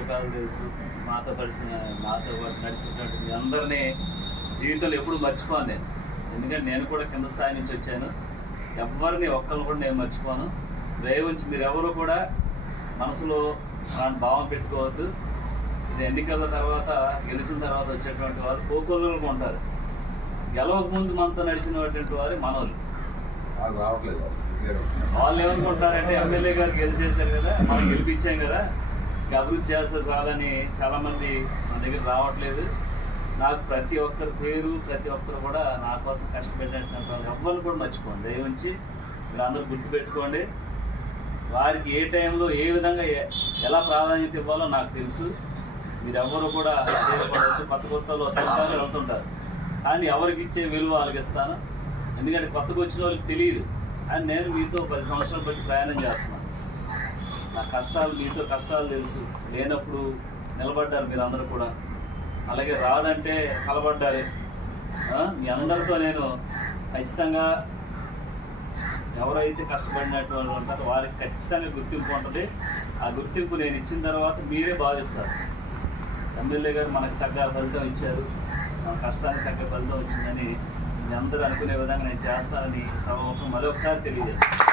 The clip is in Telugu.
సుఖాలు తెలుసు మాతో కలిసిన నాతో పాటు నడిచినటువంటి మీ అందరినీ జీవితంలో ఎప్పుడు మర్చిపోను నేను. ఎందుకంటే నేను కూడా కింద స్థాయి నుంచి వచ్చాను. ఎవరిని ఒక్కరిని కూడా నేను మర్చిపోను. దయవుంచి మీరు ఎవరు కూడా మనసులో అలాంటి భావం పెట్టుకోవద్దు. ఇది ఎన్నికల తర్వాత గెలిచిన తర్వాత వచ్చేటువంటి వారు కోకోళ్ళు ఉంటారు. గెలవక ముందు మనతో నడిచినటువంటి వారు మనోళ్ళు. వాళ్ళు ఏమనుకుంటారంటే ఎమ్మెల్యే గారు గెలిచేశారు కదా మనం గెలిపించాం కదా అభివృద్ధి చేస్తే చాలని చాలా మంది మన దగ్గర రావట్లేదు. నాకు ప్రతి ఒక్కరి పేరు ప్రతి ఒక్కరు కూడా నా కోసం కష్టపడినటువంటి ఎవ్వరు కూడా మర్చిపోండి. దయవుంచి మీరు అందరూ గుర్తుపెట్టుకోండి. వారికి ఏ టైంలో ఏ విధంగా ఎలా ప్రాధాన్యత ఇవ్వాలో నాకు తెలుసు. మీరు ఎవరు కూడా కొత్త కొత్తలో వస్తుంటారు వెళ్తుంటారు. కానీ ఎవరికి ఇచ్చే విలువ వాళ్ళకి ఇస్తాను. ఎందుకంటే కొత్తగా వచ్చిన వాళ్ళకి తెలియదు. అని నేను మీతో పది సంవత్సరాలు బట్టి ప్రయాణం చేస్తున్నాను. నా కష్టాలు మీతో కష్టాలు తెలుసు. లేనప్పుడు నిలబడ్డారు మీరు అందరూ కూడా. అలాగే రాదంటే కలబడ్డారే. మీ అందరితో నేను ఖచ్చితంగా ఎవరైతే కష్టపడినట్టు వాళ్ళు ఉంటారో వారికి ఖచ్చితంగా గుర్తింపు ఉంటుంది. ఆ గుర్తింపు నేను ఇచ్చిన తర్వాత మీరే భావిస్తారు. ఎమ్మెల్యే గారు మనకు తగ్గ ఫలితం ఇచ్చారు. మన కష్టానికి తగ్గ ఫలితం వచ్చిందని మీ అందరూ అనుకునే విధంగా నేను చేస్తానని సభ మరొకసారి తెలియజేస్తాను.